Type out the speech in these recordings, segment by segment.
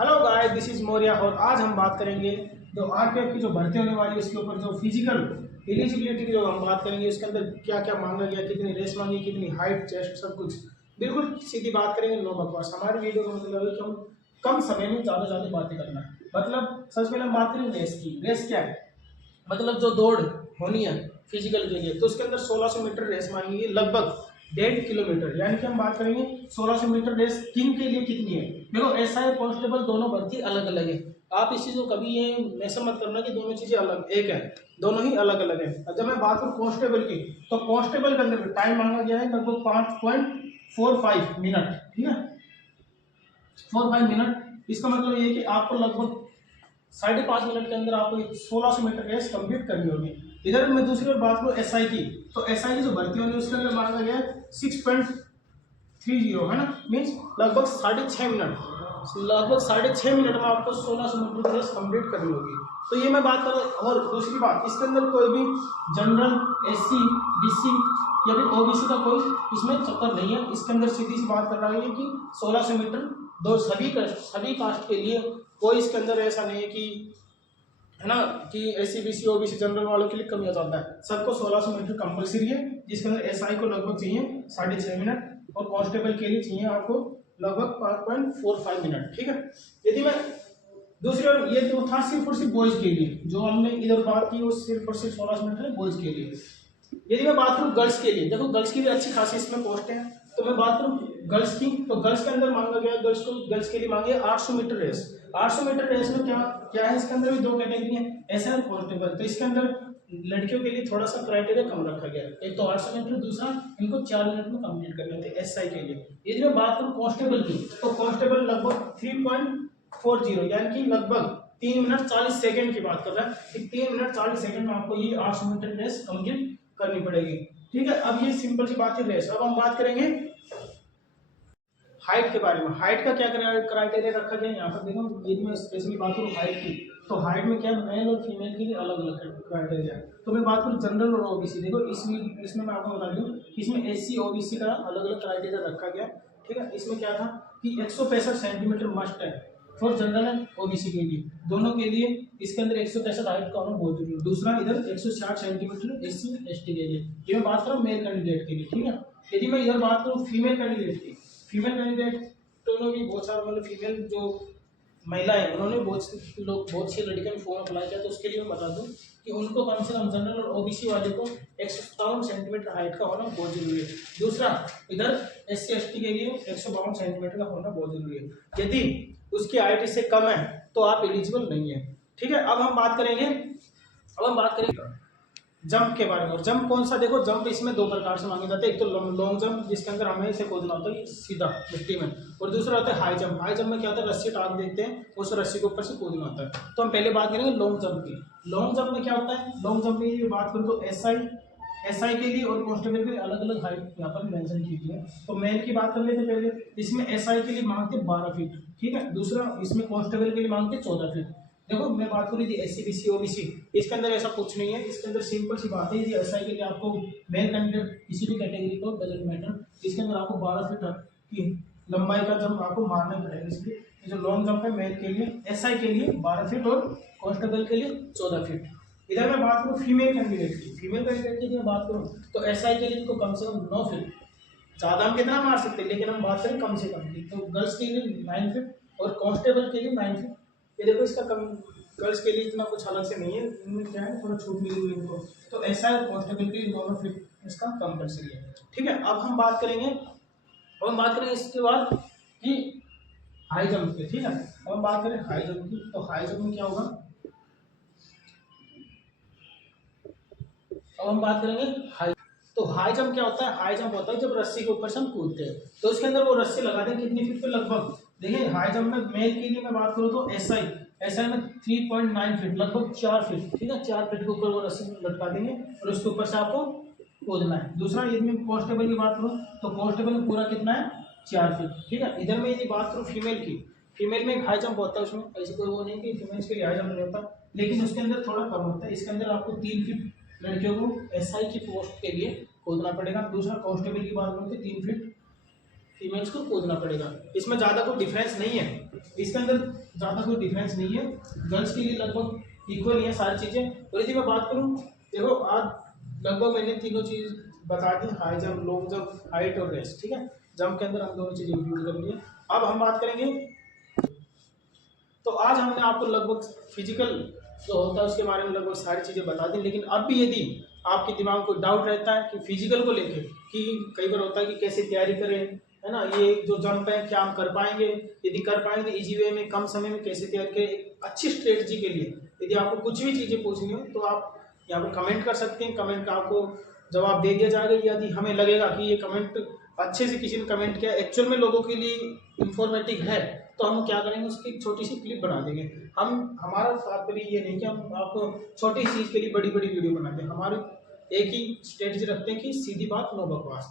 Hello guys, this is Maurya और आज हम बात करेंगे जो आरपीएफ की जो भर्ती होने वाली है उसके ऊपर जो फिजिकल एलिजिबिलिटी की जो हम बात करेंगे उसके अंदर क्या क्या मांगा गया, कितनी रेस मांगी, कितनी हाइट, चेस्ट, सब कुछ बिल्कुल सीधी बात करेंगे, नो बकवास। हमारे वीडियो का मतलब है कि हम कम समय में ज़्यादा ज़्यादा बातें करना है। मतलब सबसे पहले हम बात करेंगे रेस की। रेस क्या है? मतलब जो दौड़ होनी है फिजिकल के लिए, तो उसके अंदर 1600 मीटर रेस मांगी है, लगभग 1.5 किलोमीटर। यानी कि हम बात करेंगे 1600 मीटर रेस किन के लिए कितनी है। देखो, एसआई कांस्टेबल दोनों भर्ती अलग अलग है। आप इस चीज़ को कभी ये ऐसा मत करना कि दोनों चीज़ें अलग एक है, दोनों ही अलग अलग है। जब मैं बात करूँ कांस्टेबल की, तो कांस्टेबल के अंदर टाइम मांगा गया है लगभग 5.45 मिनट। ठीक है, 4-5 मिनट। इसका मतलब ये है कि आपको लगभग 5.5 मिनट के अंदर आपको 1600 मीटर रेस कंप्लीट करनी होगी। इधर मैं दूसरी ओर बात करूँ एसआई की, तो एसआई की जो भर्ती होगी उसके अंदर मांगा गया 6.30 है ना, मीन्स लगभग 6.5 मिनट। लगभग 6.5 मिनट में आपको 1600 मीटर रेस कंप्लीट करनी होगी। तो ये मैं बात कर रहा हूँ। और दूसरी बात, इसके अंदर कोई भी जनरल, एससी, बीसी या फिर ओबीसी का कोई इसमें चक्कर नहीं है। इसके अंदर सीधी सी बात कर रहा है कि 1600 मीटर दो सभी कास्ट के लिए। कोई इसके अंदर ऐसा नहीं है कि है ना कि एससी बीसी ओबीसी जनरल वालों के लिए कम हो जाता है। सबको 1600 मीटर कंपलसरी है, जिसके अंदर एसआई को लगभग चाहिए 6.5 मिनट और कांस्टेबल के लिए चाहिए आपको लगभग 5.45 मिनट। ठीक है, यदि मैं दूसरी ओर, ये तो था सिर्फ और सिर्फ बॉयज के लिए, जो हमने इधर बात की वो सिर्फ और सिर्फ 1600 मीटर है बॉयज के लिए। यदि मैं बात करूँ गर्ल्स के लिए, देखो गर्ल्स की भी अच्छी खासी इसमें पोस्ट है। तो मैं बात करूँ गर्ल्स की, तो गर्ल्स के अंदर मांगा गया गर्ल्स के लिए मांगे 800 मीटर रेस। 800 मीटर रेस में क्या क्या है, इसके अंदर भी दो कैटेगरी है, एसआई और कांस्टेबल। तो इसके अंदर लड़कियों के लिए थोड़ा सा क्राइटेरिया कम रखा गया है, एक तो 800 मीटर, दूसरा इनको 4 मिनट में कंप्लीट करने होते हैं एसआई के लिए। यदि मैं बात करूँ कांस्टेबल की, तो कांस्टेबल लगभग 3.40 यानी कि लगभग 3 मिनट 40 सेकंड की बात कर रहा है कि 3 मिनट 40 सेकंड में आपको ये 800 मीटर रेस कंप्लीट करनी पड़ेगी। ठीक है, अब ये सिंपल सी बात है रेस। अब हम बात करेंगे हाइट के बारे में। हाइट का क्या क्राइटेरिया रखा गया है यहाँ पर देखो। यदि मैं स्पेशली बात करूँ हाइट की, तो हाइट में क्या मेल और फीमेल के लिए अलग अलग क्राइटेरिया है। तो मैं बात करूँ जनरल और ओबीसी, देखो इसमें मैं आपको बता दूँ कि इसमें एससी ओबीसी का अलग अलग क्राइटेरिया रखा गया। ठीक है, इसमें क्या था कि 165 सेंटीमीटर मस्ट है फॉर जनरल एंड ओबीसी के लिए, दोनों के लिए। इसके अंदर 165 हाइट का होना बहुत जरूरी है। दूसरा इधर 160 सेंटीमीटर एससी एसटी के लिए। ये मैं बात कर रहा हूँ मेल कैंडिडेट के लिए। ठीक है, यदि मैं इधर बात करूँ फीमेल कैंडिडेट की, फीमेल कैंडिडेट दोनों भी बहुत सारा, मतलब फीमेल जो महिलाएं, उन्होंने बहुत सी लड़कियों ने फॉर्म अप्लाई किया। तो उसके लिए मैं बता दूं कि उनको कम से कम जनरल और ओबीसी वाले को 157 सेंटीमीटर हाइट का होना बहुत जरूरी है। दूसरा इधर एससी एसटी के लिए 152 सेंटीमीटर का होना बहुत जरूरी है। यदि उसकी हाइट इससे कम है तो आप एलिजिबल नहीं है। ठीक है, अब हम बात करेंगे जंप के बारे में। और जंप कौन सा, देखो जंप इसमें दो प्रकार से मांगे जाते हैं। एक तो लॉन्ग जंप, जिसके अंदर हमें इसे कूदना होता है सीधा मिट्टी में, और दूसरा होता है हाई जंप। हाई जंप में क्या होता है, रस्सी टांग देते हैं, उस रस्सी के ऊपर से कूदना होता है। तो हम पहले बात करेंगे लॉन्ग जंप की। लॉन्ग जंप में क्या होता है, लॉन्ग जंप में ये बात करूँ तो एसआई के लिए और कांस्टेबल के लिए अलग अलग हाइट यहाँ पर मेंशन की गई है। तो मेल की बात कर लेते पहले। इसमें एसआई के लिए मांगते 12 फीट। ठीक है, दूसरा इसमें कांस्टेबल के लिए मांगते 14 फीट। देखो मैं बात करी थी एससी बीसी ओबीसी, इसके अंदर ऐसा कुछ नहीं है। इसके अंदर सिंपल सी बात है, यदि एसआई के लिए आपको मेल कैंडिडेट किसी भी कैटेगरी को डजंट मैटर, इसके अंदर आपको 12 फीट की लंबाई का जंप आपको मारना पड़ेगा। इसलिए जो लॉन्ग जंप है मेल के लिए, एसआई के लिए 12 फीट और कांस्टेबल के लिए 14 फीट। इधर मैं बात करूँ फीमेल कैंडिडेट की, फीमेल कैंडिडेट की मैं बात करूँ तो एसआई के लिए इनको कम से कम 9 फीट, ज़्यादा हम कितना मार सकते हैं, लेकिन हम बात करें कम से कम की, तो गर्ल्स के लिए 9 फीट और कांस्टेबल के लिए 9 फीट। ये देखो इसका कम, गर्ल्स के लिए इतना कुछ अलग से नहीं है, इनमें क्या है थोड़ा छूट मिली हुई इनको। तो ऐसा है कांस्टेबल के लिए दोनों फीट इसका कंपलसरी है। ठीक है, अब हम बात करेंगे इसके बाद कि हाई जंप पे। ठीक है, अब हम बात करें हाई जंप की, तो हाई जंप में क्या होगा, अब हम बात करेंगे हाई। तो हाई जंप क्या होता है, हाई जंप होता है जब रस्सी के ऊपर से हम कूदते हैं। तो उसके अंदर वो रस्सी लगा दें कितनी फीट पे, लगभग देखिए हाई जंप में मेल के लिए मैं बात करूँ तो एसआई में 3.9 फीट, लगभग 4 फीट। ठीक है, 4 फीट के ऊपर वो रस्सी लटका देंगे और उसके ऊपर से आपको कूदना है। दूसरा यदि मैं कांस्टेबल की बात करूँ तो कांस्टेबल में पूरा कितना है, 4 फीट। ठीक है, इधर में यदि बात करूँ फीमेल की, फीमेल में एक हाई जंप होता है, उसमें ऐसे कोई वो नहीं कि फीमेल्स के लिए हाई जंप नहीं होता, लेकिन उसके अंदर थोड़ा कम होता है। इसके अंदर आपको 3 फीट लड़कियों को एसआई की पोस्ट के लिए कूदना पड़ेगा। दूसरा कांस्टेबल की बात करूँ तो 3 फीट फीमेल्स को कूदना पड़ेगा। इसमें ज़्यादा कोई डिफरेंस नहीं है, इसके अंदर ज़्यादा कोई डिफरेंस नहीं है, गर्ल्स के लिए लगभग इक्वल ही है सारी चीज़ें। और यदि मैं बात करूँ, देखो आज लगभग मैंने तीनों चीज़ बता दी, high jump, long jump, height और रेस्ट, ठीक है। जंप के अंदर हम दोनों चीज़ें इंक्लूड कर लिए। अब हम बात करेंगे, तो आज हमने आपको लगभग फिजिकल जो होता है उसके बारे में लगभग सारी चीज़ें बता दी। लेकिन अब भी यदि आपके दिमाग में कोई डाउट रहता है कि फिजिकल को लेकर, कि कई बार होता है कि कैसे तैयारी करें, है ना, ये जो जंप है क्या हम कर पाएंगे, यदि कर पाएंगे तो इजी वे में कम समय में कैसे तैयार करें एक अच्छी स्ट्रेटजी के लिए, यदि आपको कुछ भी चीज़ें पूछनी हो तो आप यहाँ पर कमेंट कर सकते हैं। कमेंट का आपको जवाब दे दिया जाएगा। यदि हमें लगेगा कि ये कमेंट अच्छे से किसी ने कमेंट किया, एक्चुअल में लोगों के लिए इंफॉर्मेटिव है, तो हम क्या करेंगे, उसकी एक छोटी सी क्लिप बना देंगे। हमारा तात्पर्य ये नहीं कि हम आपको छोटी चीज़ के लिए बड़ी बड़ी वीडियो बनाते हैं। हमारे एक ही स्ट्रेटजी रखते हैं कि सीधी बात नो बकवास,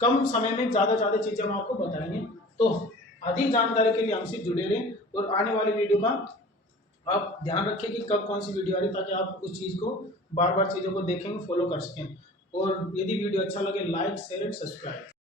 कम समय में ज़्यादा चीज़ें हम आपको बताएंगे। तो अधिक जानकारी के लिए हमसे जुड़े रहें और आने वाली वीडियो का आप ध्यान रखें कि कब कौन सी वीडियो आ रही है, ताकि आप उस चीज़ को बार बार चीज़ों को देखेंगे, फॉलो कर सकें। और यदि वीडियो अच्छा लगे, लाइक शेयर एंड सब्सक्राइब।